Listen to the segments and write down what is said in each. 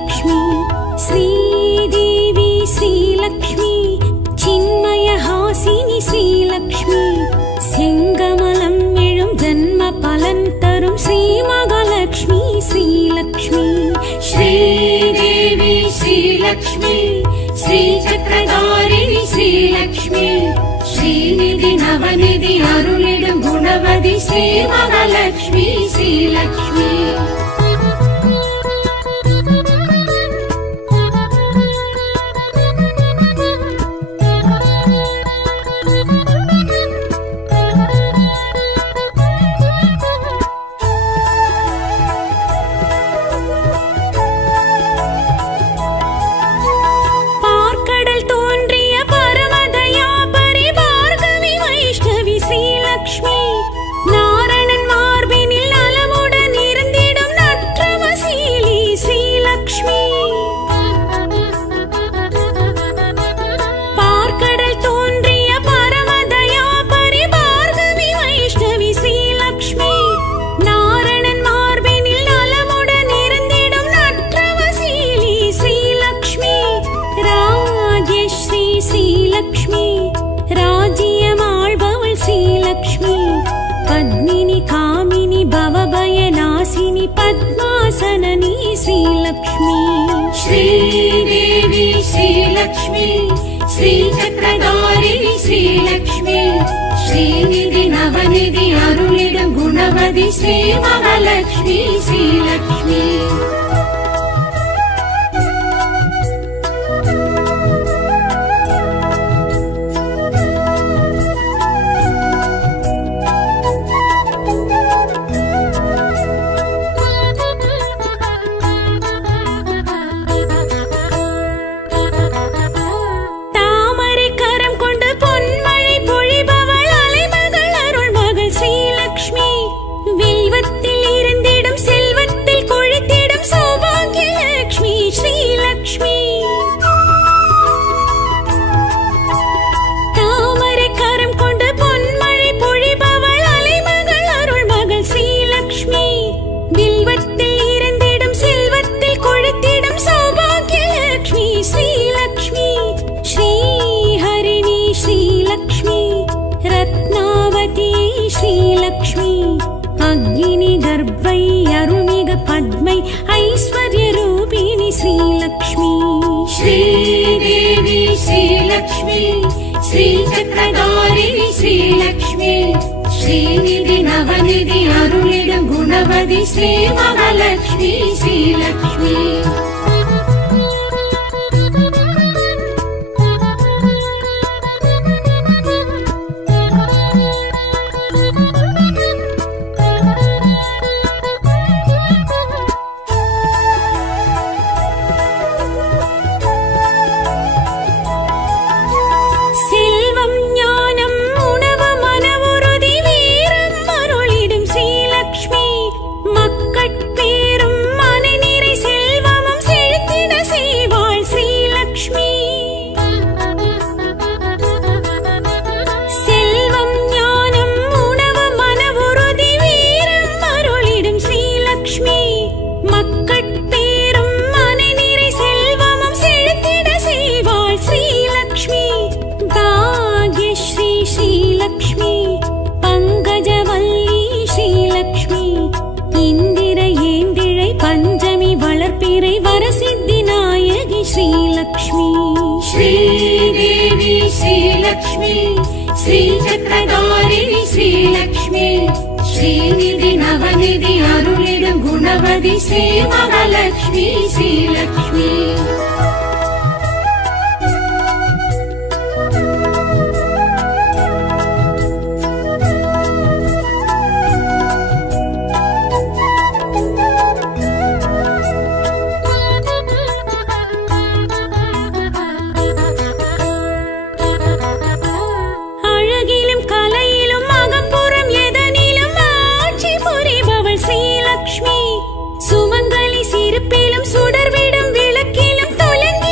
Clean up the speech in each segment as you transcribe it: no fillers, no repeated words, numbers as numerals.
श्रीलक्ष्मी श्रीदेवी श्रीलक्ष्मी चिन्मयहासिनी श्रीलक्ष्मी செங்கமலம் எழும் ஜன்ம பலன் தரும் ஸ்ரீமகாலட்சுமி ஸ்ரீலக்ஷ்மி श्रीदेवी श्रीलक्ष्मी श्रीचक्रधारिणी श्रीलक्ष्मी श्रीनिधि नवनिधि अरुளிடும் குணவதி श्रीमहालक्ष्मी श्रीलक्ष्मी पद्मासननी श्रीलक्ष्मी श्रीदेवी श्रीलक्ष्मी श्रीचक्रधारिणी श्रीलक्ष्मी श्रीनिधि नवनिधि अरुளிடும் குணவதி श्रीमहालक्ष्मी श्रीलक्ष्मी श्रीलक्ष्मी अग्नि गर्भै अरुणिग पद्मै ऐश्वर्य रूपिणी श्रीलक्ष्मी श्रीदेवी श्रीलक्ष्मी श्रीचक्रधारिणी श्रीलक्ष्मी श्रीनिधि नवनिधि अरुளிடும் குணவதி श्रीमहालक्ष्मी श्रीलक्ष्मी श्रीदेवी श्रीलक्ष्मी श्रीचक्रधारिणी श्रीलक्ष्मी श्रीनिधि नवनिधि अरुளிடும் குணவதி श्रीमहालक्ष्मी श्रीलक्ष्मी சுமங்கலி சிரிப்பிலும் சுடர்விடும் விளக்கிலும் தொலங்கி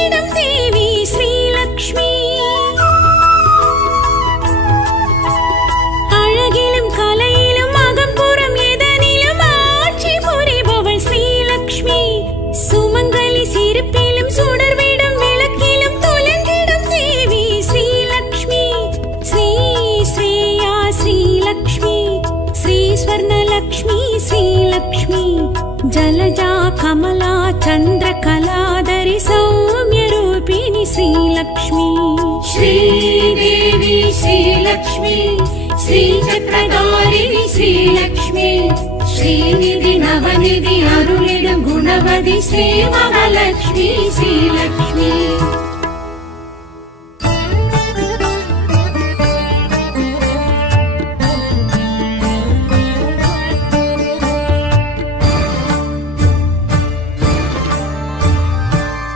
गिरिजा कमला चन्द्रकलाधरि सौम्यरूपिणि श्रीलक्ष्मी श्रीदेवी श्रीलक्ष्मी श्रीचक्रधारिणि श्रीलक्ष्मी श्रीनिधि नवनिधि अरुळिडुम गुणवति श्रीमहालक्ष्मी श्रीलक्ष्मी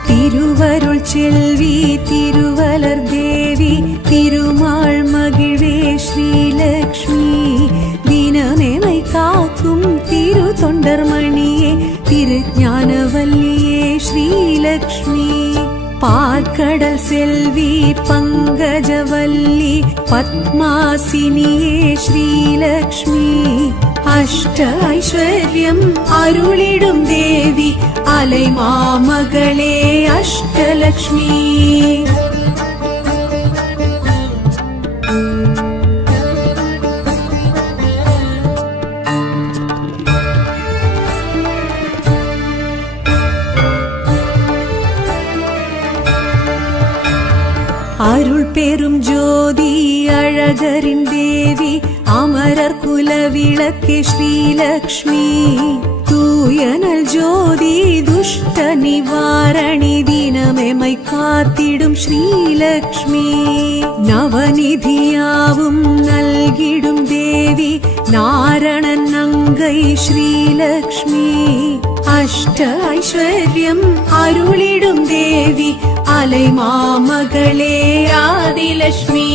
திருவருள் செல்வி திருவலர் தேவி திருமால் மகிழ்வே ஸ்ரீலக்ஷ்மி தினமெமை காக்கும் திரு தொண்டர்மணியே திருஞானவல்லியே ஸ்ரீலக்ஷ்மி பார்க்கடல் செல்வி பங்கஜவல்லி பத்மாசினியே ஸ்ரீலக்ஷ்மி அஷ்ட ஐஸ்வர்யம் அருளிடும் தேவி அலை மாமகளே அஷ்டலக்ஷ்மி அருள் பெரும் ஜோதி அழகரின் தேவி அமரர் குல விளக்கே ஸ்ரீலக்ஷ்மி தூயனல் ஜோதி துஷ்ட நிவாரணி தினமெமை காத்திடும் ஸ்ரீலக்ஷ்மி நவநிதியாவும் நல்கிடும் தேவி நாரணன் நங்கை ஸ்ரீலக்ஷ்மி அஷ்ட ஐஸ்வர்யம் அருளிடும் தேவி அலை மாமகளே ஆதிலக்ஷ்மி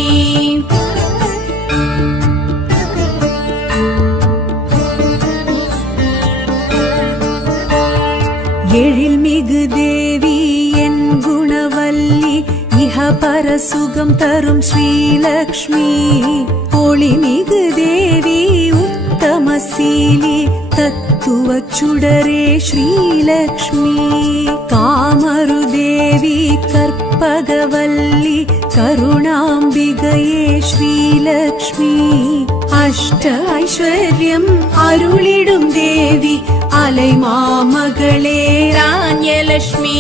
எழில்மிகு தேவி என் குணவல்லி இஹபர சுகம் தரும் ஸ்ரீலக்ஷ்மி ஒளிமிகு தேவி உத்தமசீலி தத்துவ சுடரே ஸ்ரீலக்ஷ்மி காமரு தேவி கற்பகவல்லி கருணாம்பிகையே ஸ்ரீலக்ஷ்மி அஷ்ட ஐஸ்வர்யம் அருளிடும் தேவி அலை மாமகளே ராண்யலக்ஷ்மி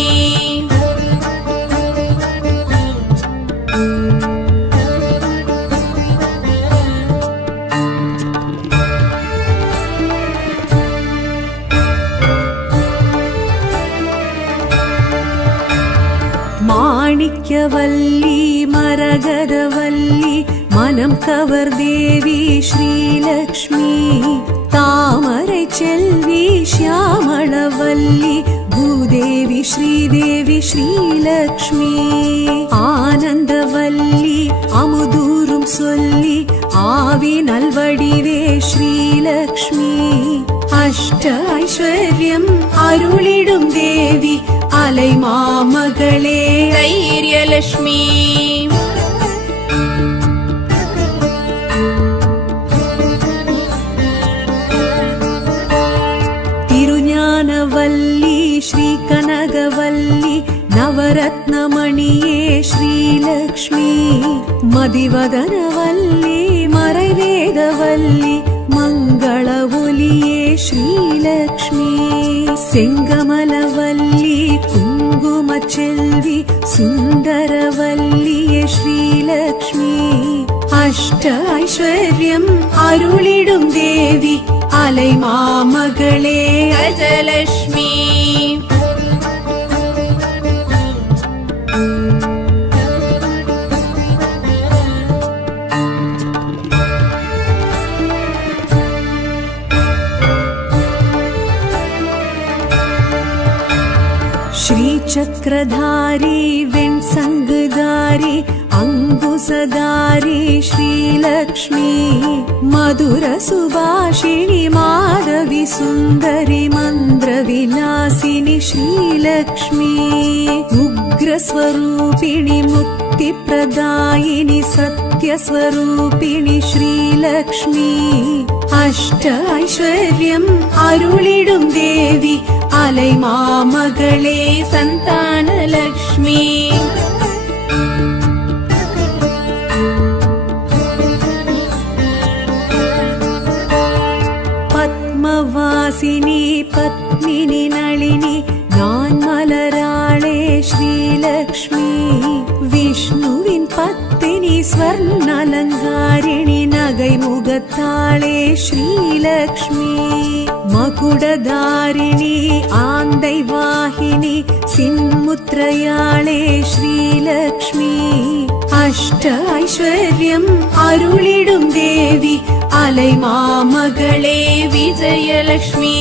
மாணிக்கவல்லி மரகதவல்லி மனம் கவர் தேவி ஸ்ரீலக்ஷ்மி தாமரை செல்வி ஷியாமளவல்லி பூதேவி ஸ்ரீதேவி ஸ்ரீலக்ஷ்மி ஆனந்தவல்லி அமுதூரும் சொல்லி ஆவி நல்வடிவே ஸ்ரீலக்ஷ்மி அஷ்ட ஐஸ்வர்யம் அருளிடும் தேவி அலை மாமகளே தைரியலக்ஷ்மி திருஞானவல்லி ஸ்ரீ கனகவல்லி நவரத்னமணியே ஸ்ரீலக்ஷ்மி மதிவதனவல்லி மறைவேதவல்லி மங்கள ஒலியே ஸ்ரீலக்ஷ்மி செங்கமலவல்லி குங்கும செல்வி சுந்தரவல்லியே ஸ்ரீலக்ஷ்மி அஷ்ட ஐஸ்வர்யம் அருளிடும் தேவி அலை மாமகளே அஜலக்ஷ்மி श्रीचक्रधारी वेण्सङ्गधारी अङ्कुशधारी श्रीलक्ष्मी मधुरसुभाषिणि माधवी सुन्दरी मन्द्रविलासिनि श्रीलक्ष्मी उग्रस्वरूपिणि मुक्तिप्रदायिनि सत्यस्वरूपिणि श्रीलक्ष्मी अष्ट ऐश्वर्यम् अरुळिडुम् देवी அலை மாமகளே சந்தானலக்ஷ்மி பத்மவாசினி பத்மினி நளினி நான் மலராளே ஸ்ரீலக்ஷ்மி விஷ்ணுவின் பத்தினி ஸ்வர்ணலங்காரிணி நகை முகத்தாளே ஸ்ரீலக்ஷ்மி மகுடதாரிணி ஆந்தை வாகினி சின்முத்ரயாளே ஸ்ரீலக்ஷ்மி அஷ்ட ஐஸ்வர்யம் அருளிடும் தேவி அலை மாமகளே விஜயலக்ஷ்மி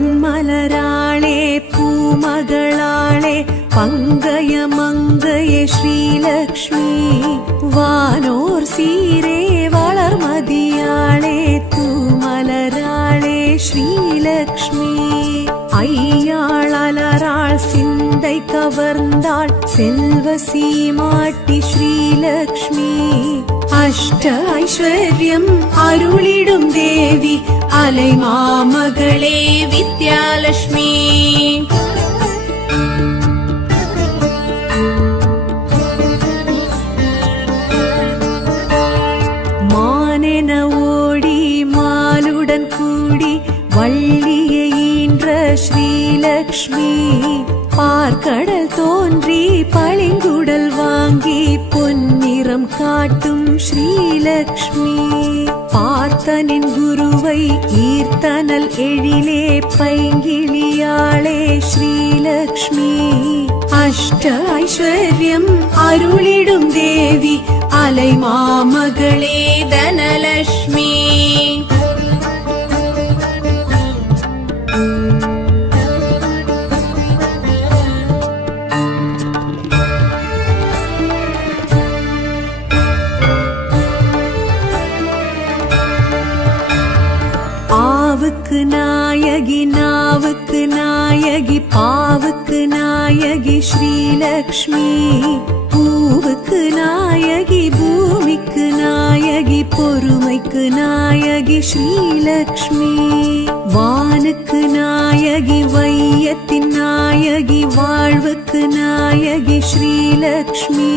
பொன்மலராளே பூமகளாளே பங்கய மங்கையே ஸ்ரீலக்ஷ்மி வானோர் சீரே வளர்மதியாளே தூமலராளே ஸ்ரீலக்ஷ்மி ஐயாள் அலராள் சிந்தை கவர்ந்தாள் செல்வ சீமாட்டி ஸ்ரீலக்ஷ்மி அஷ்ட ஐஸ்வர்யம் அருளிடும் தேவி அலை மாமகளே வித்யாலட்சுமி மானென ஓடி மாலுடன் கூடி வள்ளியை ஈன்ற ஸ்ரீலக்ஷ்மி பார்க்கடல் தோன்றி பளிங்குடல் வாங்கி பொன்னிறம் காட்டும் ஸ்ரீலக்ஷ்மி பார்த்தனின் குருவை ஈர்த்தனல் எழிலே பைங்கிளியாளே ஸ்ரீலக்ஷ்மி அஷ்ட ஐஸ்வர்யம் அருளிடும் தேவி அலை மாமகளே தனலட்சுமி ஆவுக்கு நாயகி நாவுக்கு நாயகி பாவுக்கு நாயகி ஸ்ரீலக்ஷ்மி பூவுக்கு நாயகி பூமிக்கு நாயகி பொறுமைக்கு நாயகி ஸ்ரீலக்ஷ்மி வானுக்கு நாயகி வையத்தின் நாயகி வாழ்வுக்கு நாயகி ஸ்ரீலக்ஷ்மி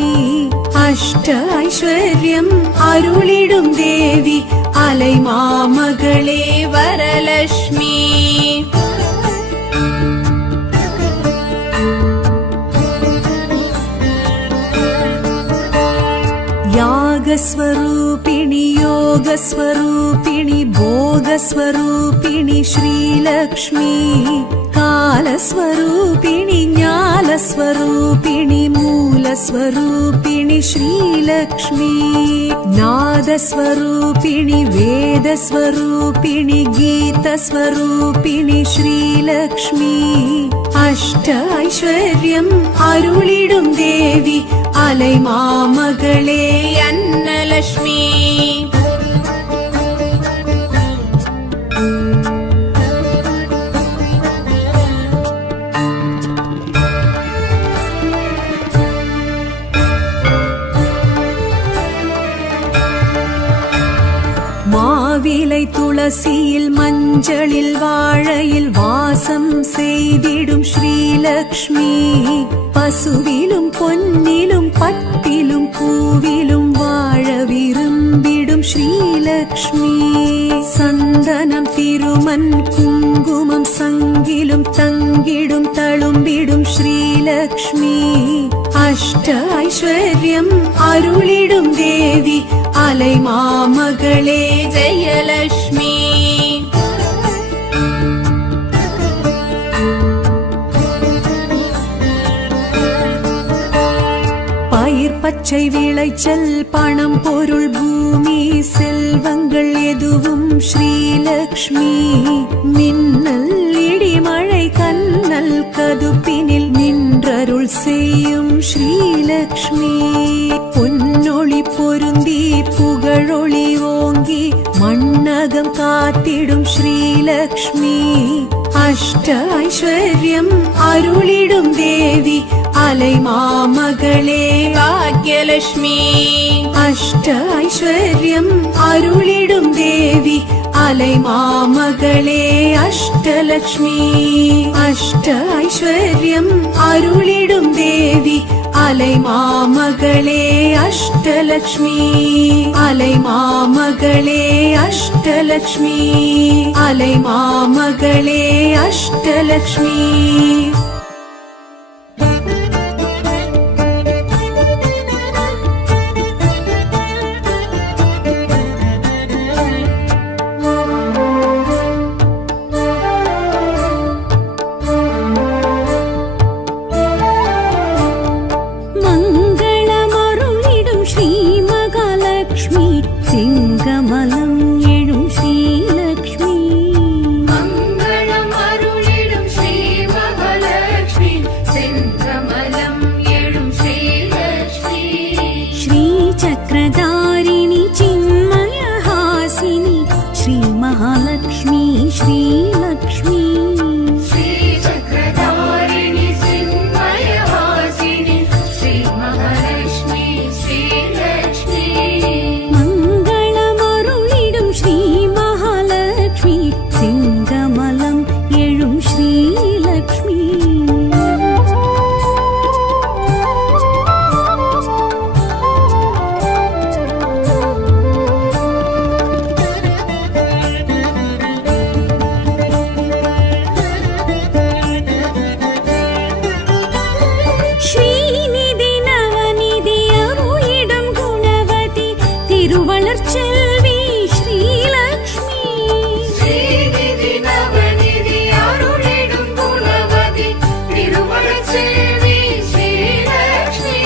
அஷ்ட ஐஸ்வர்யம் அருளிடும் தேவி அலை மாமகளே வரலட்சுமி யாகஸ்வரூபிணி யோகஸ்வரூபிணி போகஸ்வரூபிணி ஸ்ரீலக்ஷ்மி காலஸ்வரூபிணி ஞாலஸ்வரூபிணி மூலஸ்வரூபிணி ஸ்ரீலக்ஷ்மி நாதஸ்வரூபிணி வேதஸ்வரூபிணி கீதஸ்வரூபிணி ஸ்ரீலக்ஷ்மி அஷ்ட ஐஸ்வர்யம் அருளிடும் தேவி அலை மாமகளே அன்னலட்சுமி மாவிலை துளசியில் மஞ்சளில் வாழையில் வாசம் செய்திடும் ஸ்ரீலக்ஷ்மி பசுவிலும் பொன்னிலும் பட்டிலும் பூவிலும் வாழ விரும்பிடும் ஸ்ரீலக்ஷ்மி சந்தனம் திருமண் குங்குமம் சங்கிலும் தங்கிடும் தழும்பிடும் ஸ்ரீலக்ஷ்மி அஷ்ட ஐஸ்வர்யம் அருளிடும் தேவி அலை மாமகளே ஜெயலட்சுமி பயிர் பச்சை விளைச்சல் பணம் பொருள் பூமி செல்வங்கள் எதுவும் ஸ்ரீலக்ஷ்மி மின்னல் இடிமழை கண்ணல் கதுப்பினில் நின்றருள் செய்யும் ஸ்ரீலக்ஷ்மி பொன்னொளி பொருந்தி புகழொளி ஓங்கி மண்ணகம் காத்திடும் ஸ்ரீலக்ஷ்மி அஷ்ட ஐஸ்வர்யம் அருளிடும் தேவி அலை மாமகளே பாக்யலட்சுமி அஷ்ட ஐஸ்வர்யம் அருளிடும் தேவி அலை மாமகளே அஷ்டலட்சுமி அஷ்ட ஐஸ்வர்யம் அருளிடும் தேவி அலை மாமகளே அஷ்டலட்சுமி அலை மாமகளே அஷ்டலட்சுமி அலை மாமகளே அஷ்டலட்சுமி சிங்கமலம் எழும் ஸ்ரீலக்ஷ்மி மங்களம் அருளிடும் ஸ்ரீ மகாலட்சுமி சிங்கமலம் எழும் ஸ்ரீலக்ஷ்மி ஸ்ரீ சக்கரதாரிணி சின்மயஹாசினி ஸ்ரீ மகாலட்சுமி ஸ்ரீலக்ஷ்மி திருவளர்ச்செல்வி ஸ்ரீலக்ஷ்மி ஸ்ரீநிதி நவநிதி அருளிடும் குணவதி திருவளர்ச்செல்வி ஸ்ரீலக்ஷ்மி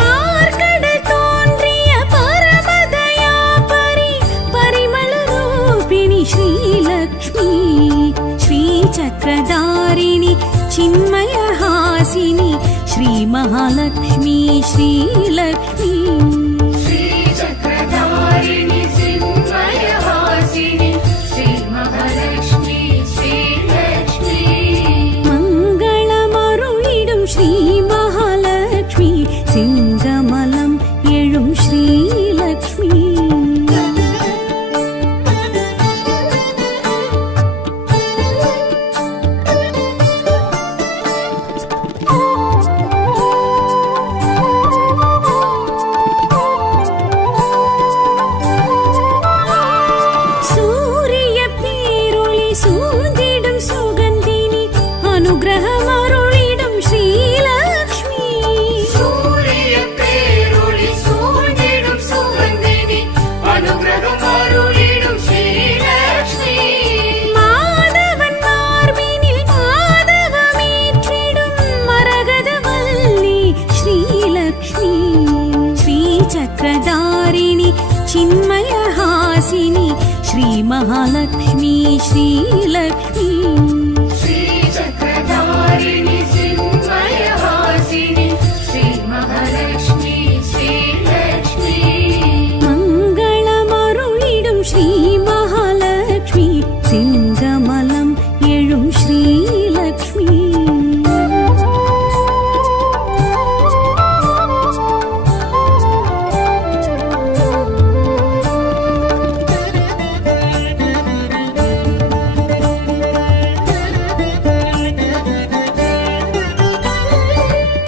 பார்க்கடல் தோன்றிய பரமதயாபரி பரிமள ரூபிணி ஸ்ரீலக்ஷ்மி ஸ்ரீ சக்கரதாரிணி சின்மயஹாசினி ஸ்ரீ மகாலட்சுமி ஸ்ரீலக்ஷ்மி சிங்கமலம் எழும் ஸ்ரீலக்ஷ்மி சூரிய பேரொளி சூழ்ந்திடும் சுகந்தினி அனுகிரகம் அருளிடும் ஸ்ரீலக்ஷ்மி மாதவன் மார்பினில் மாதவமேற்றிடும் மரகதவல்லி ஸ்ரீலக்ஷ்மி ஸ்ரீ சக்கரதாரிணி சின்மயஹாசினி ஸ்ரீ மகாலட்சுமி ஸ்ரீலக்ஷ்மி ஸ்ரீ சக்கரதாரிணி சின்மயஹாசினி ஸ்ரீ மகாலட்சுமி ஸ்ரீலக்ஷ்மி மங்களம் அருளிடும் ஸ்ரீ மகாலட்சுமி சிங்கமலம் எழும் ஸ்ரீலக்ஷ்மி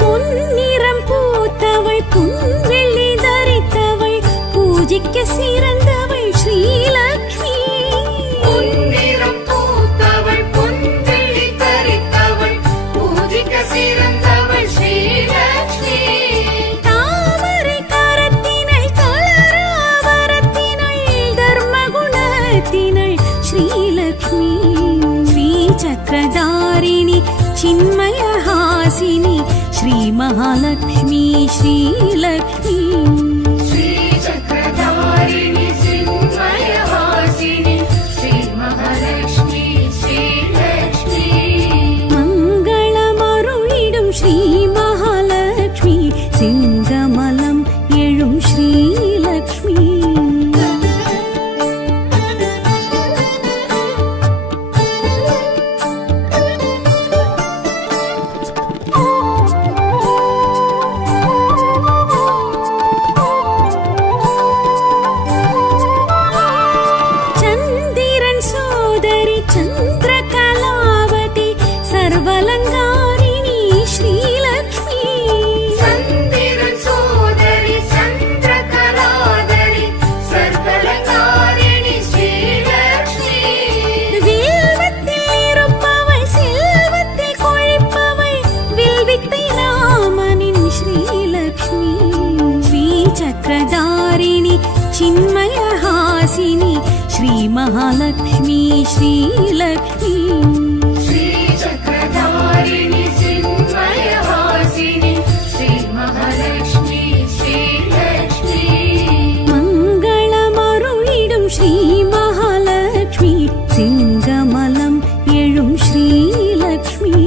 பொன்னிறம் பூத்தவள் புன்வெள்ளி தரித்தவள் பூஜிக்க சிறந்தவள் ஸ்ரீலக்ஷ்மி பொன்னிறம் பூத்தவள் புன்வெள்ளி தரித்தவள் பூஜிக்க சிறந்தவள் ஸ்ரீலக்ஷ்மி தாமரை கரத்தினள் தளராவரத்தினள் தர்மகுணத்தினள் ஸ்ரீலக்ஷ்மி ஸ்ரீ சக்கரதாரிணி சின்மயஹாசினி ஸ்ரீ மகாலட்சுமி ஸ்ரீலக்ஷ்மி ஸ்ரீ சக்கரதாரிணி சின்மயஹாசினி ஸ்ரீ மகாலட்சுமி ஸ்ரீலக்ஷ்மி மங்களம் அருளிடும் ஸ்ரீ மகாலட்சுமி சிங்கமலம் எழும் ஸ்ரீலக்ஷ்மி सर्वलङ्कारिणी श्रीलक्ष्मी சந்திரன் சோதரி சந்திரகலாதரி சர்வலங்காரிணி ஸ்ரீலக்ஷ்மி வில்வத்தில் இருப்பவள் செல்வத்தில் கொழிப்பவள் வில்வித்தை ராமனின் ஸ்ரீலக்ஷ்மி ஸ்ரீ சக்கரதாரிணி चिन्मयहासिनी श्री महालक्ष्मी श्रीलक्ष्मी श्रीचक्रधारिणि चिन्मयहासिनि श्री महालक्ष्मी श्रीलक्ष्मी मङ्गलमरुळिडुं श्री महालक्ष्मी सिंगमलं एळुं श्रीलक्ष्मी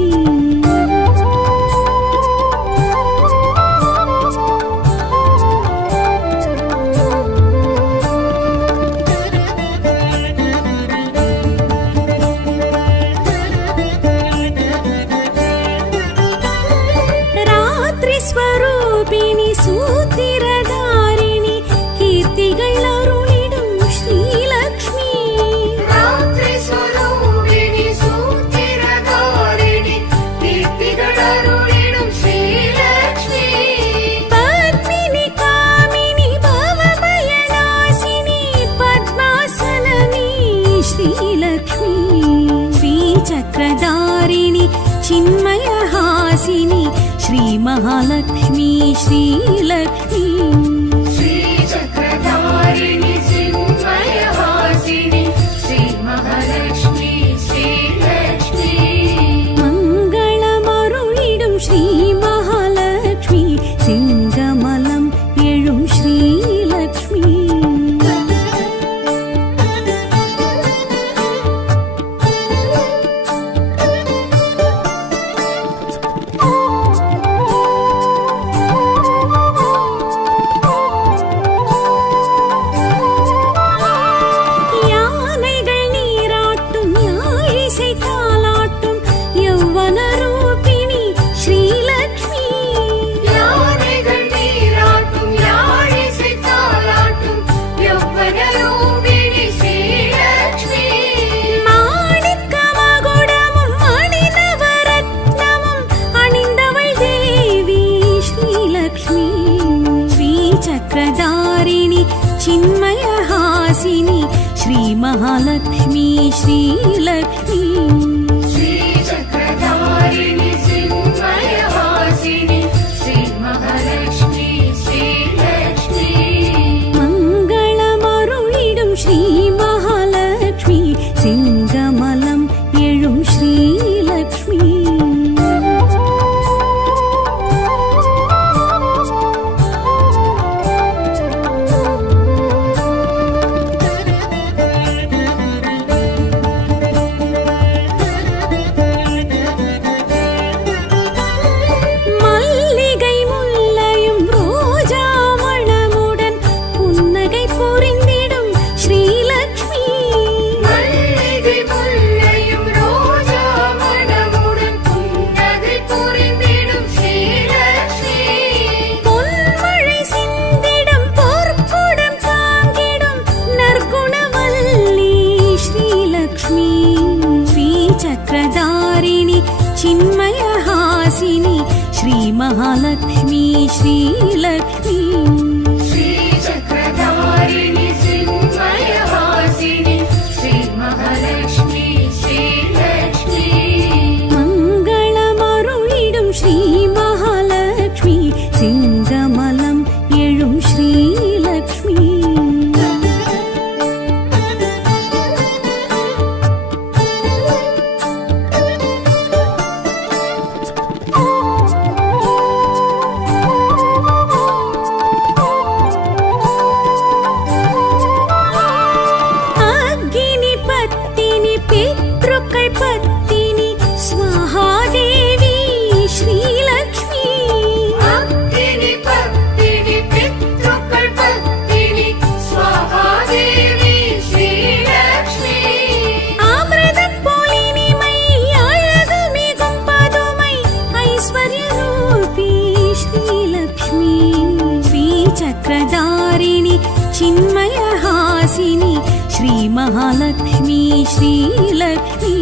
स्वरूपिणी सूतिरधारिणी कीर्तिगळ अरुळिडुं श्रीलक्ष्मी रात्रि स्वरूपिणि सूतिरधारिणि कीर्तिगळ अरुळिडुं श्रीलक्ष्मी पद्मिनी कामिनी भवभयनाशिनी पद्मासननी श्रीलक्ष्मी श्रीचक्रधारिणि चिन्मयहासिनी श्री महालक्ष्मी श्रीलक्ष्मी श्रीचक्रधारिणि चिन्मयहासिनि श्री महालक्ष्मी श्रीलक्ष्मी मङ्गलमरुळिडुं श्री महालक्ष्मी सिंगमलं एळुं श्रीलक्ष्मी चक्रधारिणि चिन्मयहासिनी श्री महालक्ष्मी श्रीलक्ष्मी श्रीचक्रधारिणि चिन्मयहासिनि श्री महालक्ष्मी श्रीलक्ष्मी मङ्गलमरुळिडुं श्री महालक्ष्मी सिंगमलं एळुं श्रीलक्ष्मी चक्रधारिणि चिन्मयहासिनी श्री महालक्ष्मी श्रीलक्ष्मी श्रीचक्रधारिणि चिन्मयहासिनि श्री महालक्ष्मी श्रीलक्ष्मी मङ्गलमरुळिडुं श्री महालक्ष्मी सिंगमलं एळुं श्रीलक्ष्मी चक्रधारिणि चिन्मयहासिनी श्री महालक्ष्मी श्रीलक्ष्मी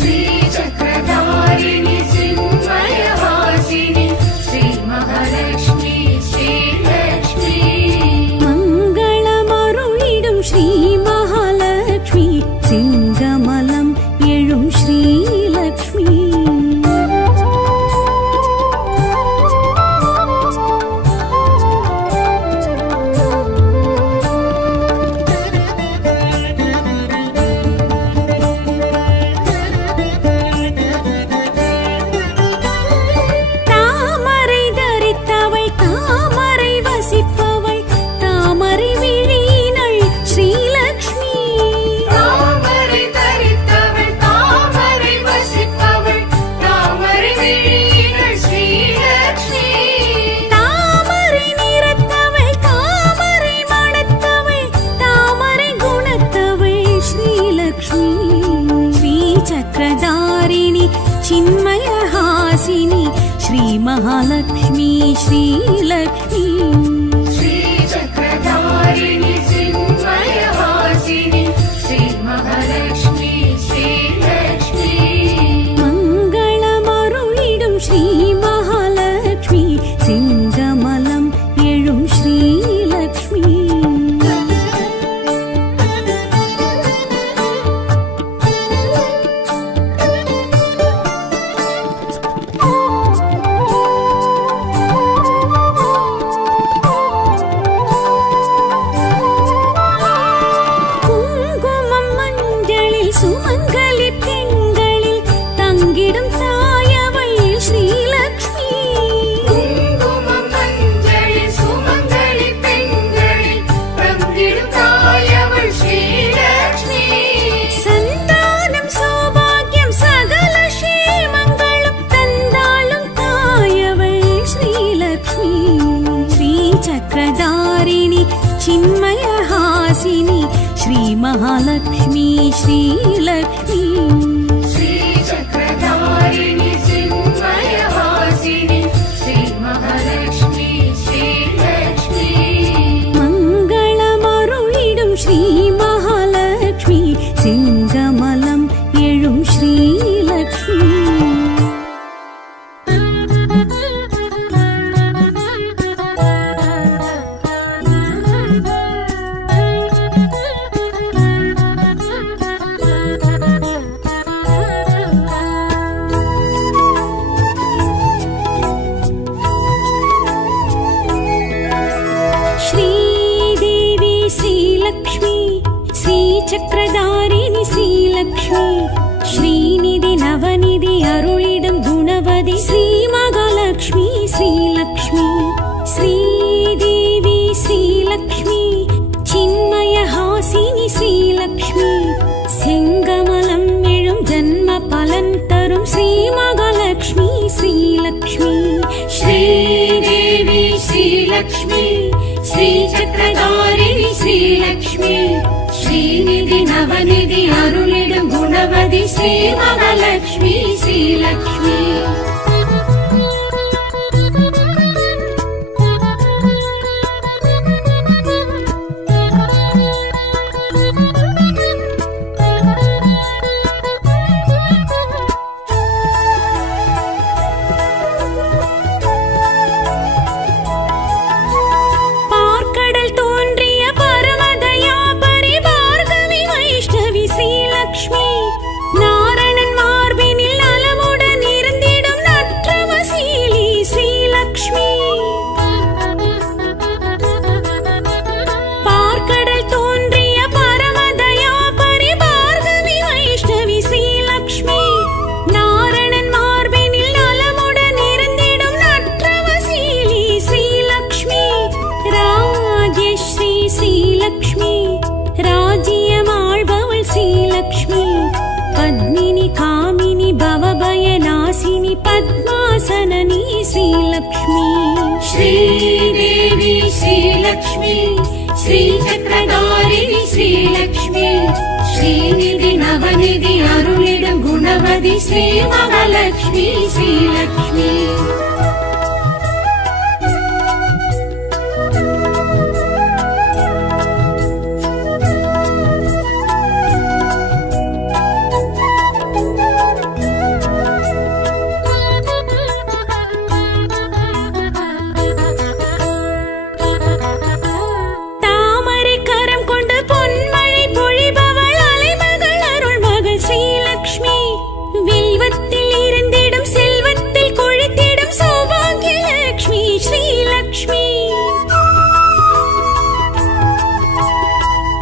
श्रीचक्रधारिणि चक्रधारिणि चिन्मयहासिनि श्रीमहालक्ष्मी श्रीलक्ष्मी श्रीचक्रधारिणि चिन्मयहासिनि श्रीमहालक्ष्मी श्रीलक्ष्मी मङ्गलमरुळिडुं श्रीमहालक्ष्मी सिङ्गमलं एळुं श्रीलक्ष्मी குங்குமம் மஞ்சளில் சுமங்கலி பெண்களில் தங்கிடும் தாயவள் ஸ்ரீலக்ஷ்மி குங்குமம் மஞ்சளில் சுமங்கலி பெண்களில் தங்கிடும் தாயவள் ஸ்ரீலக்ஷ்மி சந்தானம் சௌபாகியம் சகல க்ஷேமங்களும் தந்தாளும் தாயவள் ஸ்ரீலக்ஷ்மி ஸ்ரீசக்கரதாரிணி चिन्मयहासिनि श्रीमहालक्ष्मी श्रीलक्ष्मी श्रीचक्रधारिणि चिन्मयहासिनि श्रीमहालक्ष्मी श्रीलक्ष्मी मङ्गलमरुळिडुं श्रीमहालक्ष्मी सिङ्गमलं एळुं श्रीलक्ष्मी श्रीदेवी श्रीलक्ष्मी श्रीचक्रधारिणि श्रीलक्ष्मी श्रीनिधि नवनिधि अरुळिडुं गुणवति श्रीमहालक्ष्मी श्रीलक्ष्मी श्रीदेवी श्रीलक्ष्मी चिन्मयहासिनि श्रीलक्ष्मी सिङ्गमलं एळुं जन्मफलं तरुं श्रीमहालक्ष्मी श्रीलक्ष्मी श्रीदेवी श्रीलक्ष्मी श्रीचक्रधारिणि श्रीलक्ष्मी श्रीनिधि नवनिधि अरुळिडुं गुणवति श्रीमहालक्ष्मी श्रीलक्ष्मी பார்க்கடல் தோன்றிய பரமதயா பரிபார்கவி வைஷ்ணவி ஸ்ரீலக்ஷ்மி நாரணன் மார்பினில் நலமுடன் இருந்திடும் நற்றவசீலி ஸ்ரீலக்ஷ்மி பார்க்கடல் தோன்றிய பரமதயா பரிபார்கவி வைஷ்ணவி ஸ்ரீலக்ஷ்மி நாரணன் மார்பினில் நலமுடன் இருந்திடும் நற்றவசீலி ஸ்ரீலக்ஷ்மி ராஜஸ்ரீ ஸ்ரீலக்ஷ்மி ராஜ்யமாள்பவள் ஸ்ரீலக்ஷ்மி பத்மினி காமினி பவபயநாசினி பத்மாசனனி ஸ்ரீலக்ஷ்மி श्रीदेवी श्रीलक्ष्मी श्रीचक्रधारिणि श्रीलक्ष्मी श्रीनिधि नवनिधि अरुळिडुं गुणवति श्रीमहालक्ष्मी श्रीलक्ष्मी தாமரை கரம் கொண்டு பொன்மழை பொழிபவள் அலைமகள் அருள்மகள் ஸ்ரீலக்ஷ்மி வில்வத்தில் இருந்திடும் செல்வத்தில் கொழித்திடும் சௌபாகியலக்ஷ்மி ஸ்ரீலக்ஷ்மி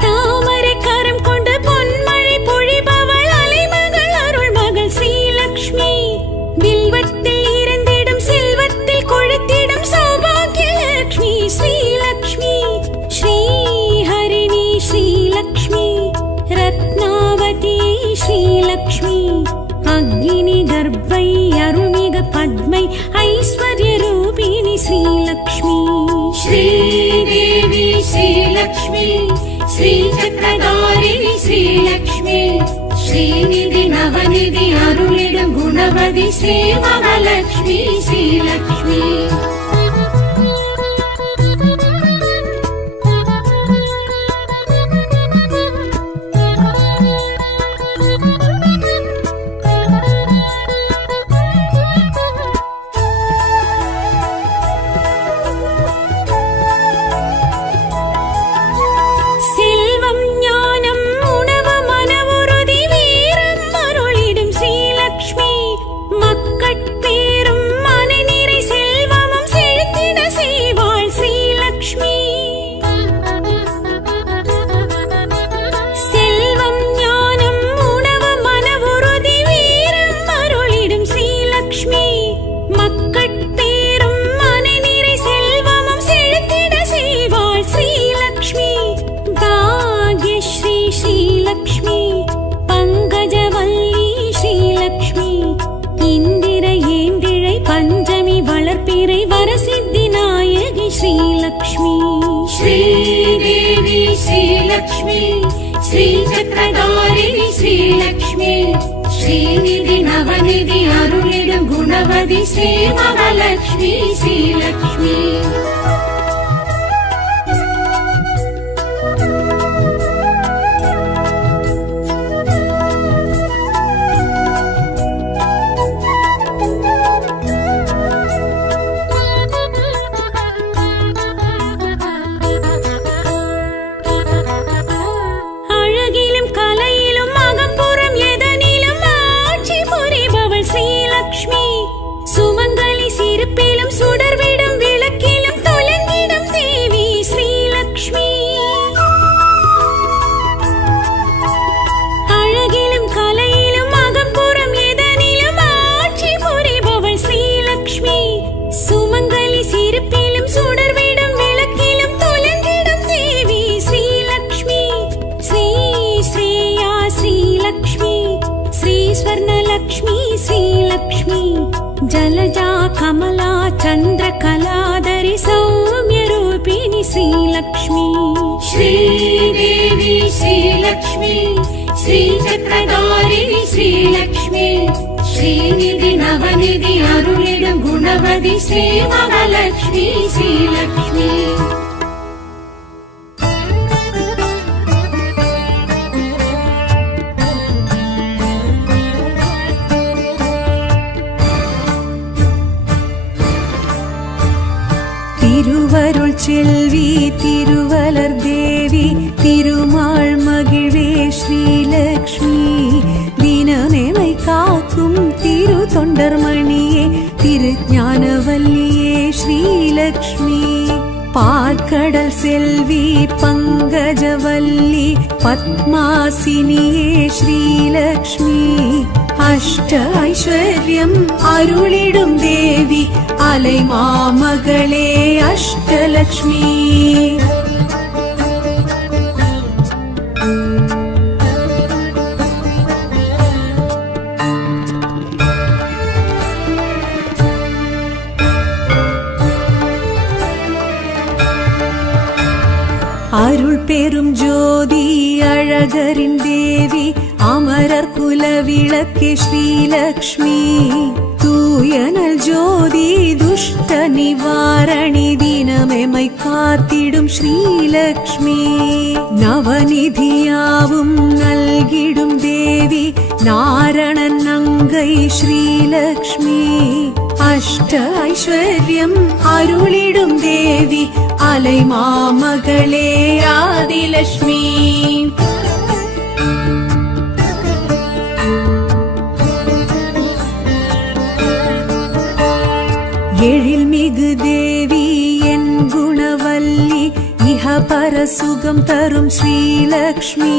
தாமரை கரம் கொண்டு பொன்மழை பொழிபவள் அலைமகள் அருள்மகள் ஸ்ரீலக்ஷ்மி வில்வத்தில் இருந்திடும் செல்வத்தில் கொழித்திடும் சௌபாகியலக்ஷ்மி ஸ்ரீலக்ஷ்மி श्रीहरिणी श्रीलक्ष्मी रत्नावती श्रीलक्ष्मी अग्नि गर्भै अरुणिग पद्मै ऐश्वर्यरूपिणि श्रीलक्ष्मी श्रीदेवी श्रीलक्ष्मी श्रीचक्रधारिणि श्रीलक्ष्मी श्रीनिधि नवनिधि अरुळिडुं श्री महालक्ष्मी श्रीलक्ष्मी श्रीदेवी श्रीलक्ष्मी श्रीचक्रधारिणी श्रीलक्ष्मी श्रीनिधि नवनिधि अरुளிடும் गुणवதி श्री महालक्ष्मी श्रीलक्ष्मी जलजा कमला चंद्रकलाधरी सौम्यरूपिणी श्रीलक्ष्मी श्रीदेवी श्रीलक्ष्मी श्रीचक्रधारिणी श्रीलक्ष्मी श्रीनिधि नवनिधि अरुளிடும் गुणवதி श्री महालक्ष्मी श्रीलक्ष्मी திருவருள் செல்வி திருவலர் தேவி திருமால் மகிழ்வே ஸ்ரீலக்ஷ்மி தினமேமை காக்கும் திரு தொண்டர்மணியே திருஞானவல்லியே ஸ்ரீலக்ஷ்மி பார்க்கடல் செல்வி பங்கஜவல்லி பத்மாசினியே ஸ்ரீலக்ஷ்மி அஷ்ட ஐஸ்வர்யம் அருளிடும் தேவி அலை மாமகளே அஷ்டலக்ஷ்மி அருள் பெரும் ஜோதி அழகரின் தேவி அமரர் குல விளக்கே ஸ்ரீலக்ஷ்மி தூயனல் ஜோதி துஷ்ட நிவாரணி தினமெமை காத்திடும் ஸ்ரீலக்ஷ்மி நவநிதியாவும் நல்கிடும் தேவி நாரணன் நங்கை ஸ்ரீலக்ஷ்மி அஷ்ட ஐஸ்வர்யம் அருளிடும் தேவி அலை மாமகளே ஆதிலக்ஷ்மி எழில்மிகு தேவி என் குணவல்லி இஹ பர சுகம் தரும் ஸ்ரீலக்ஷ்மி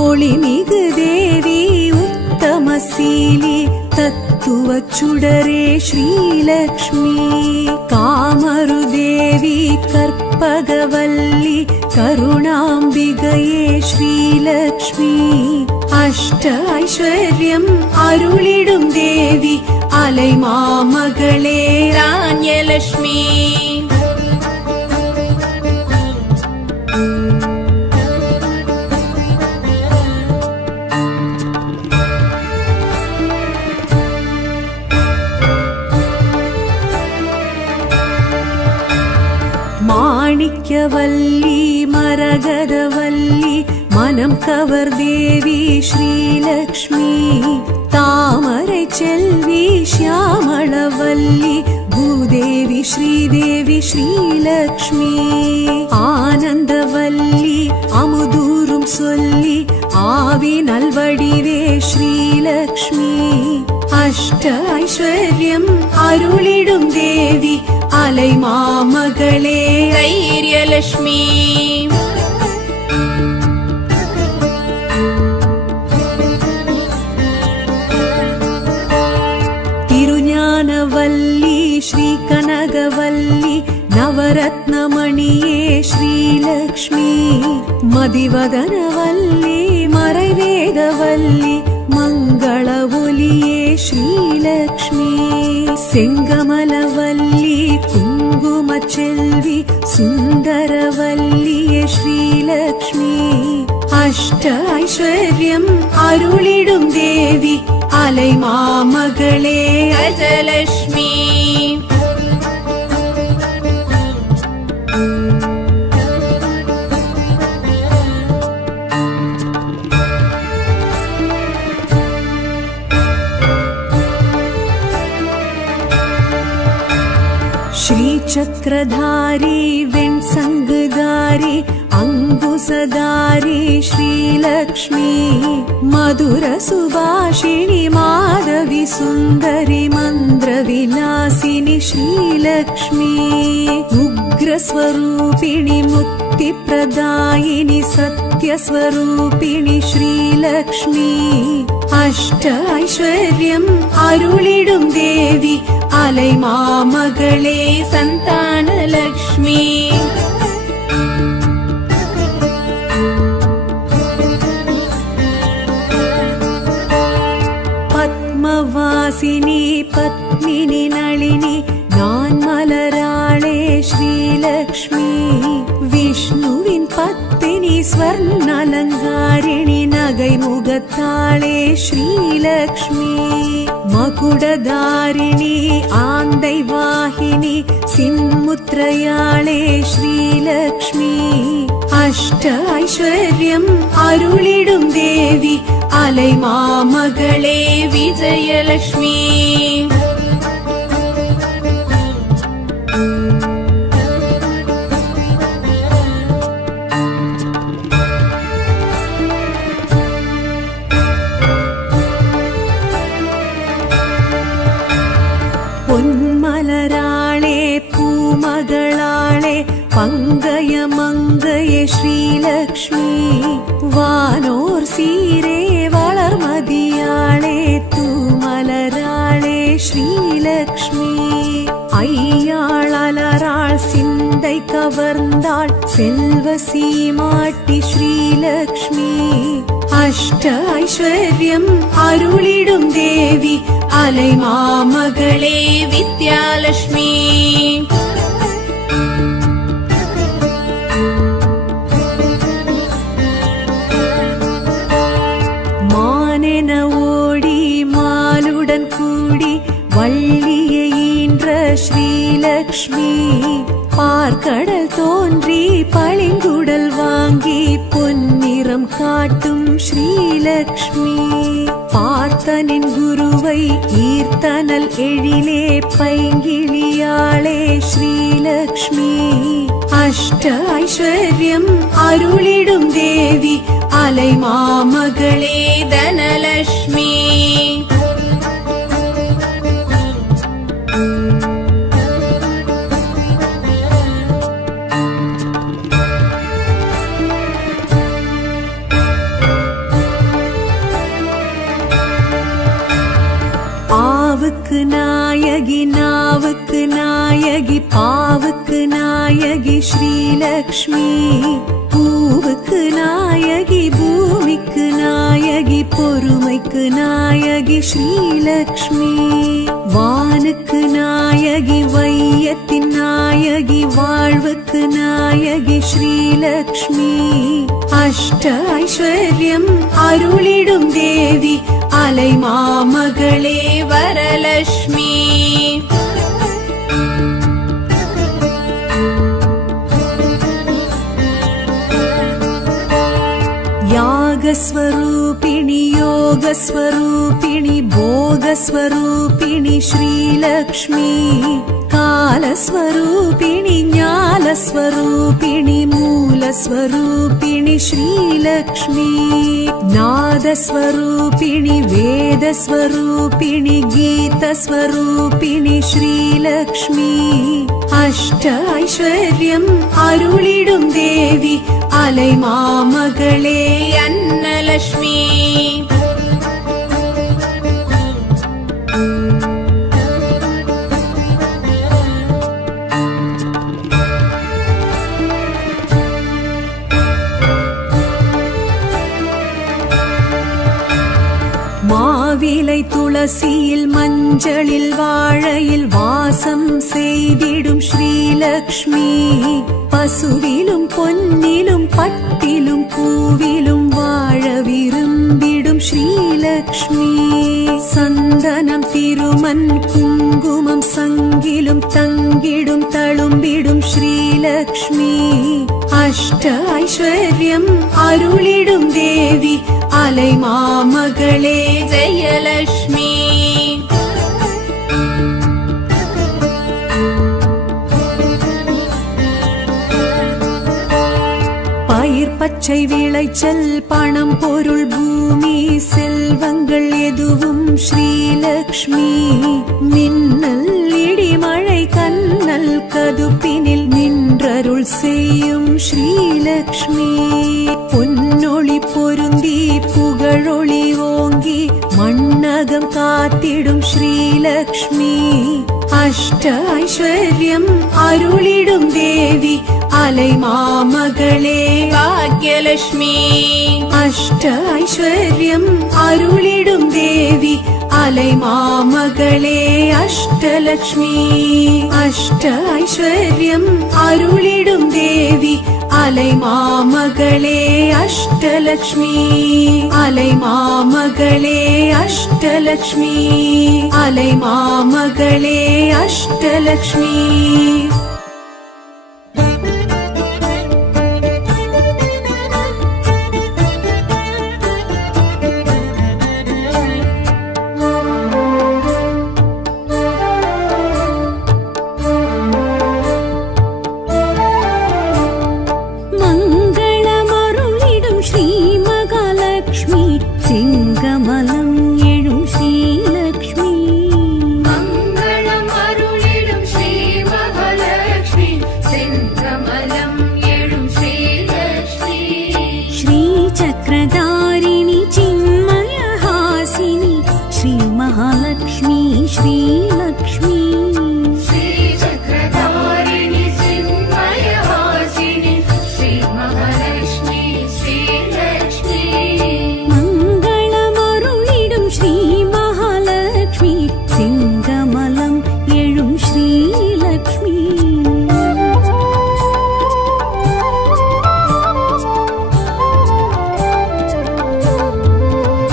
ஒளிமிகு தேவி உத்தமசீலி தத்துவ சுடரே ஸ்ரீலக்ஷ்மி காமரு தேவி கற்பகவல்லி கருணாம்பிகையே ஸ்ரீலக்ஷ்மி அஷ்ட ஐஸ்வர்யம் அருளிடும் தேவி அலை மாமகளே ராண்யலக்ஷ்மி மாணிக்கவல்லி மரகதவல்லி மனம் கவர் தேவி ஸ்ரீலக்ஷ்மி தாமரை செல்வி ஷியாமளவல்லி பூதேவி ஸ்ரீதேவி ஸ்ரீலக்ஷ்மி ஆனந்தவல்லி அமுதூரும் சொல்லி ஆவி நல்வடிவே ஸ்ரீலக்ஷ்மி அஷ்ட ஐஸ்வர்யம் அருளிடும் தேவி அலை மாமகளே தைரியலக்ஷ்மி திருஞானவல்லி ஸ்ரீ கனகவல்லி நவரத்னமணியே ஸ்ரீலக்ஷ்மி மதிவதனவல்லி மறைவேதவல்லி மங்கள ஒலியே ஸ்ரீலக்ஷ்மி செங்கமலவல்லி குங்கும செல்வி சுந்தரவல்லியே ஸ்ரீலக்ஷ்மி அஷ்ட ஐஸ்வர்யம் அருளிடும் தேவி அலை மாமகளே கஜலக்ஷ்மி श्रीचक्रधारी वेण्सङ्गधारी अङ्कुशधारी श्रीलक्ष्मी मधुरसुभाषिणि माधवी सुन्दरी मन्द्रविलासिनि श्रीलक्ष्मी उग्रस्वरूपिणि मुक्तिप्रदायिनि सत्यस्वरूपिणि श्रीलक्ष्मी अष्ट ऐश्वर्यम् अरुळिडुम् देवी அலை மாமகளே சந்தானலக்ஷ்மி பத்மவாசினி பத்மினி நளினி நான் மலராளே ஸ்ரீலக்ஷ்மி விஷ்ணுவின் பத்தினி ஸ்வர்ணலங்காரிணி நகை முகத்தாளே ஸ்ரீலக்ஷ்மி மகுடதாரிணி ஆந்தை வாகினி சின்முத்ரயாளே ஸ்ரீலக்ஷ்மி அஷ்ட ஐஸ்வர்யம் அருளிடும் தேவி அலை மாமகளே விஜயலக்ஷ்மி பொன்மலராளே பூமகளாளே பங்கய மங்கைய ஸ்ரீலக்ஷ்மி வானோர் சீரே வளர்மதியாளே தூமலராளே ஸ்ரீலக்ஷ்மி ஐயாளலராள் சிந்தை கவர்ந்தாள் செல்வ சீமாட்டி ஸ்ரீலக்ஷ்மி அஷ்ட ஐஸ்வர்யம் அருளிடும் தேவி அலை மாமகளே வித்யாலக்ஷ்மி மானென ஓடி மாலுடன் கூடி வள்ளியை ஈன்ற ஸ்ரீலக்ஷ்மி பார்க்கடல் தோன்றி பளிங்குடல் வாங்கி பொன்னிறம் காட்டும் ஸ்ரீலக்ஷ்மி பார்த்தனின் குருவை ஈர்த்தனல் எழிலே பைங்கிளியாளே ஸ்ரீலக்ஷ்மி அஷ்ட ஐஸ்வர்யம் அருளிடும் தேவி அலை மாமகளே தனலக்ஷ்மி ஆவுக்கு நாயகி நாவுக்கு நாயகி பாவுக்கு நாயகி ஸ்ரீலக்ஷ்மி பூவுக்கு நாயகி பூமிக்கு நாயகி பொறுமைக்கு நாயகி ஸ்ரீலக்ஷ்மி வானுக்கு நாயகி வையத்தின் நாயகி வாழ்வுக்கு நாயகி ஸ்ரீலக்ஷ்மி அஷ்ட ஐஸ்வர்யம் அருளிடும் தேவி அலை மாமகளே வரலக்ஷ்மி योगस्वरूपिणि भोगस्वरूपिणि श्रीलक्ष्मी कालस्वरूपिणि ज्ञानस्वरूपिणि मूलस्वरूपिणि श्रीलक्ष्मी नादस्वरूपिणि वेदस्वरूपिणि गीतस्वरूपिणि श्रीलक्ष्मी अष्ट ऐश्वर्यम् अरुळिडुम् देवी अलैमामगळे अन्नलक्ष्मी மாவிலை துளசியில் மஞ்சளில் வாழையில் வாசம் செய்திடும் ஸ்ரீலக்ஷ்மி பசுவிலும் பொன்னிலும் பட்டிலும் பூவிலும் வாழ விரும்பிடும் ஸ்ரீலக்ஷ்மி சந்தனம் திருமண் குங்குமம் சங்கிலும் தங்கிடும் தழும்பிடும் ஸ்ரீலக்ஷ்மி அஷ்ட ஐஸ்வர்யம் அருளிடும் தேவி अलैमामगळे जयलक्ष्मी பயிர் பச்சை விளைச்சல் பணம் பொருள் பூமி செல்வங்கள் எதுவும் ஸ்ரீலக்ஷ்மி மின்னல் இடிமழை கண்ணல் கதுப்பினில் நின்றருள் செய்யும் ஸ்ரீலக்ஷ்மி பொன்னொளி பொருந்தி புகழொளி ஓங்கி மண்ணகம் காத்திடும் ஸ்ரீலக்ஷ்மி அஷ்ட ஐஸ்வர்யம் அருளிடும் தேவி अलैमामगळे भाग्यलक्ष्मी अष्ट ऐश्वर्यम् अरुळिडुम् देवी अलैमामगळे अष्टलक्ष्मी अष्ट ऐश्वर्यम् अरुळिडुम् देवी अलैमामगळे अष्टलक्ष्मी अलैमामगळे अष्टलक्ष्मी अलैमामगळे अष्टलक्ष्मी चक्रधारिणि चिन्मयहासिनि श्रीमहालक्ष्मी श्रीलक्ष्मी श्रीचक्रधारिणि चिन्मयहासिनि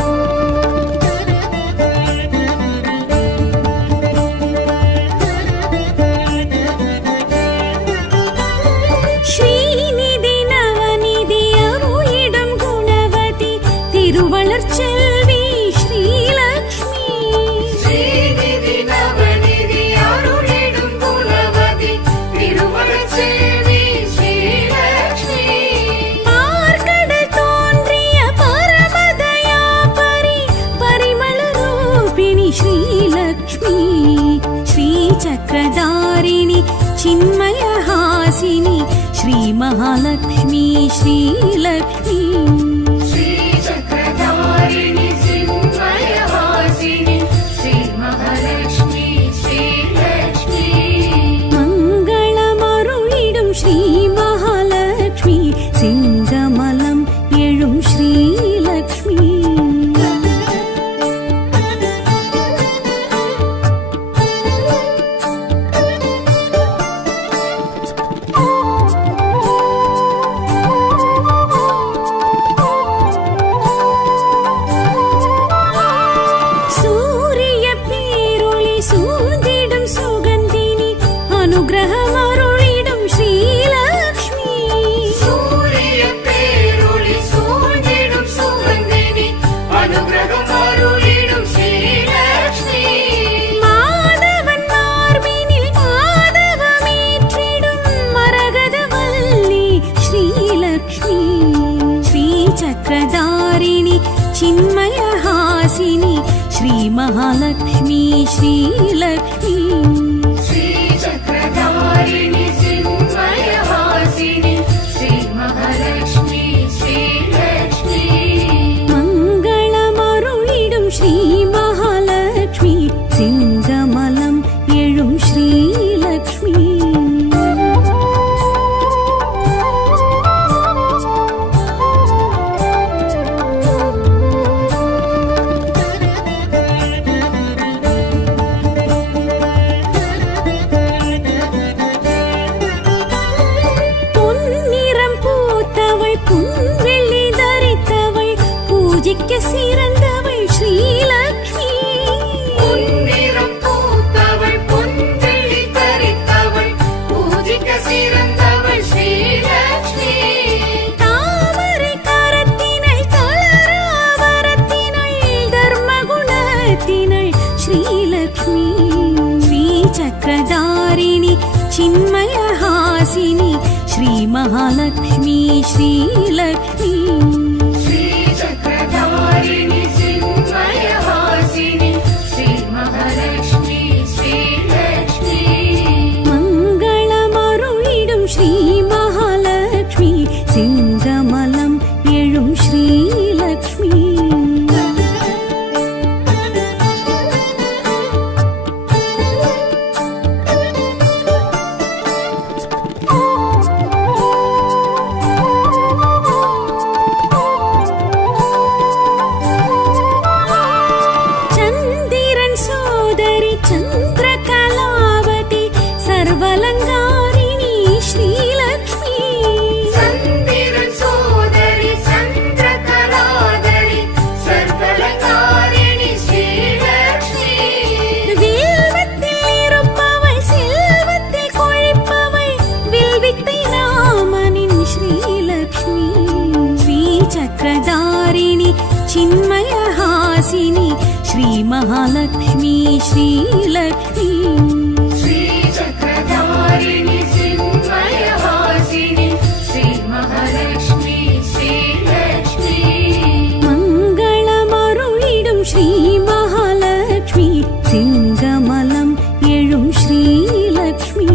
श्रीमहालक्ष्मी श्रीलक्ष्मी मङ्गलमरुळिडुं श्रीमहालक्ष्मी सिंगमलं एळुं श्रीलक्ष्मी श्रीमहालक्ष्मी श्रीलक्ष्मी श्रीचक्रधारिणि चिन्मयवासिनि श्रीमहालक्ष्मी श्रीलक्ष्मी मङ्गलमरुळिडुं श्रीमहालक्ष्मी सिंगमलं एळुं श्रीलक्ष्मी சிறந்தவள் ஸ்ரீலக்ஷ்மி பொன்னிறம் பூத்தவள் பொன்வெள்ளி தரித்தவள் பூஜிக்க சிறந்தவள் ஸ்ரீலக்ஷ்மி தாமரை கரத்தினள் தளராவரத்தினள் தர்மகுணத்தினள் ஸ்ரீலக்ஷ்மி ஸ்ரீ சக்கரதாரிணி சின்மயஹாசினி ஸ்ரீ மகாலக்ஷ்மி ஸ்ரீலக்ஷ்மி श्रीचक्रधारिणि चिन्मयवासिनि श्रीमहालक्ष्मी श्रीलक्ष्मी मङ्गलमरुळिडुं श्रीमहालक्ष्मी सिंगमलं एळुं श्रीलक्ष्मी सर्वलङ्कारिणी श्रीलक्ष्मी சந்திரன் சோதரி சந்திரகலாதரி சர்வலங்காரிணி ஸ்ரீலக்ஷ்மி வில்வத்தில் இருப்பவள் செல்வத்தில் கொழிப்பவள் வில்வித்தை ராமனின் ஸ்ரீலக்ஷ்மி ஸ்ரீ சக்கரதாரிணி சின்மயஹாசினி ஸ்ரீ மகாலக்ஷ்மி ஸ்ரீலக்ஷ்மி श्रीचक्रधारिणि चिन्मयवासिनि श्रीमहालक्ष्मी श्रीलक्ष्मी मङ्गलमरुळिडुं श्रीमहालक्ष्मी सिंगमलं एळुं श्रीलक्ष्मी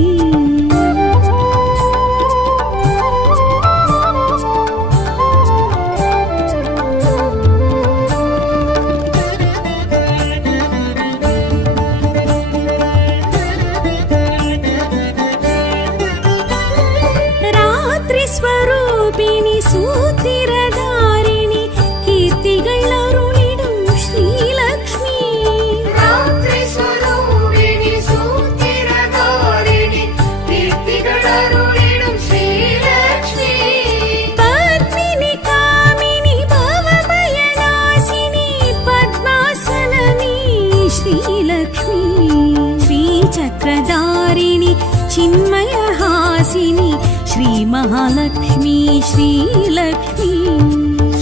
स्वरूपिणि सूतिरधारिणि कीर्तिगळ अरुळिडुं श्रीलक्ष्मी रात्रि स्वरूपिणि सूतिरधारिणि कीर्तिगळ अरुळिडुं श्रीलक्ष्मी पद्मिनि कामिनि भवभयनाशिनि पद्मासननि श्रीलक्ष्मी श्रीचक्रधारिणि चिन्मयहासिनि श्री महालक्ष्मी श्रीलक्ष्मी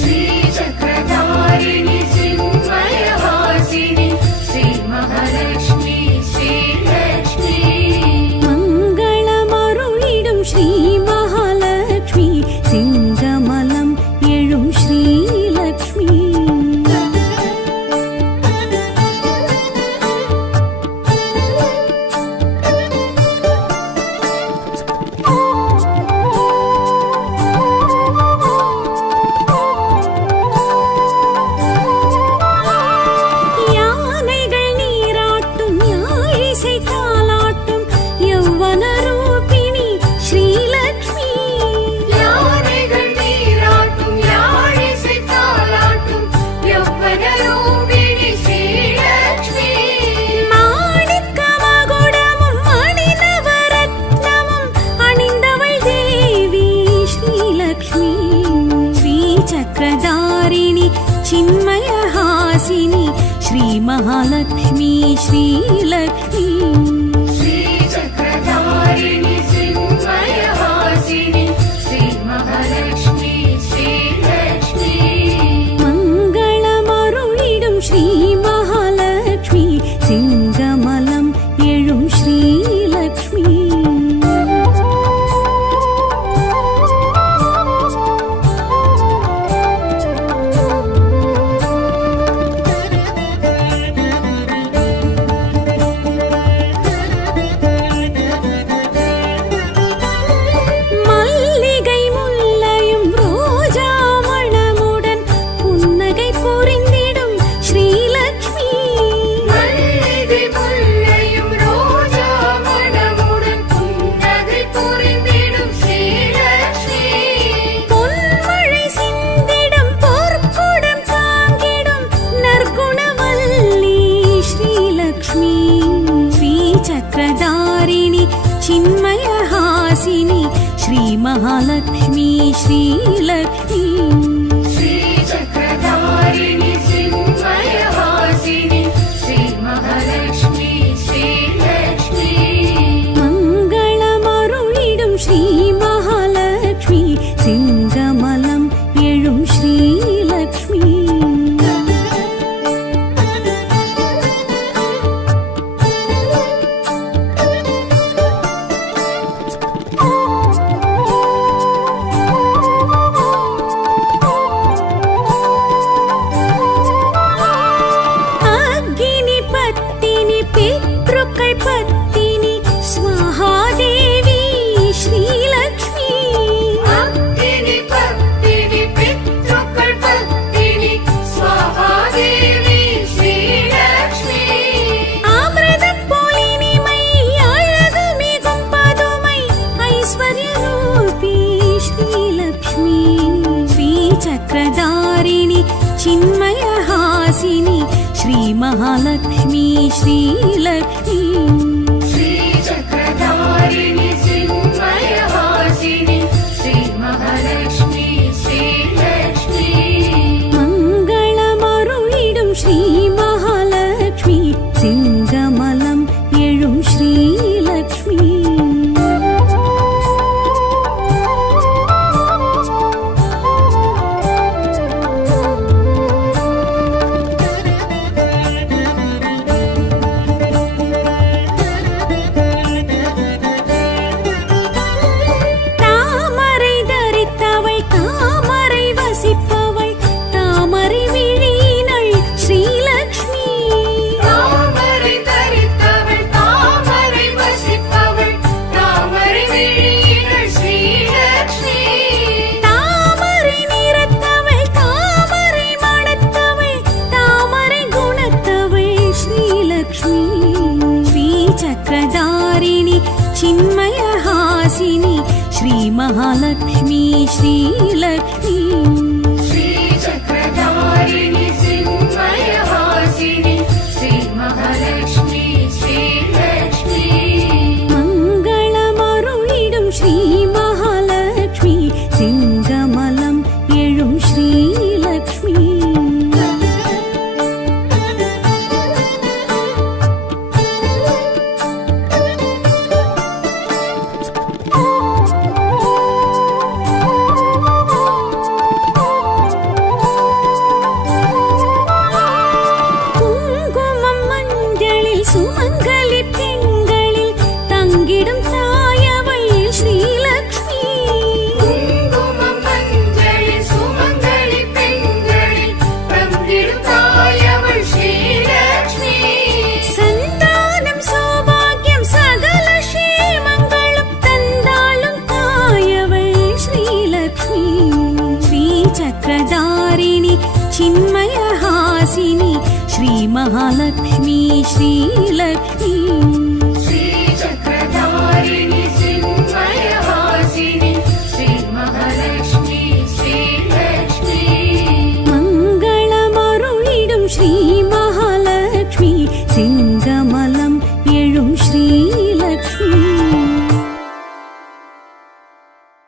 श्रीचक्रधारिणि चिन्मयवासिनि श्रीमहालक्ष्मी श्रीलक्ष्मी मङ्गलमरुळिडुं श्रीमहालक्ष्मी सिंगमलं एळुं श्रीलक्ष्मी चिन्मयहासिनि श्रीमहालक्ष्मी श्रीलक्ष्मी श्रीचक्रधारिणि चिन्मयहासिनि श्रीमहालक्ष्मी श्रीलक्ष्मी मङ्गलमरुळिडुं श्रीमहालक्ष्मी सिङ्गमलं एळुं श्रीलक्ष्मी चक्रधारिणि चिन्मयहासिनि श्रीमहालक्ष्मी श्रीलक्ष्मी श्रीचक्रधारिणि चिन्मयहासिनि श्रीमहालक्ष्मी श्रीलक्ष्मी मङ्गलमरुळिडुं श्रीमहालक्ष्मी सिङ्गमलं एळुं श्रीलक्ष्मी चक्रधारिणि चिन्मयहासिनि श्रीमहालक्ष्मी श्रीलक्ष्मी श्रीचक्रधारिणि चिन्मयहासिनि श्रीमहालक्ष्मी श्रीलक्ष्मी मङ्गलमरुळिडुं श्रीमहालक्ष्मी सिङ्गमलं एळुं श्रीलक्ष्मी சுமங்கலி பெண்களில் தங்கிடும் தாயவள் ஸ்ரீலக்ஷ்மி குங்குமம் மஞ்சளில் சுமங்கலி பெண்களில் தங்கிடும் தாயவள் ஸ்ரீலக்ஷ்மி சந்தானம் சௌபாகியம் சகல க்ஷேமங்களும் தந்தாளும் தாயவள் ஸ்ரீலக்ஷ்மி ஸ்ரீ சக்கரதாரிணி चिन्मयहासिनि श्रीमहालक्ष्मी श्रीलक्ष्मी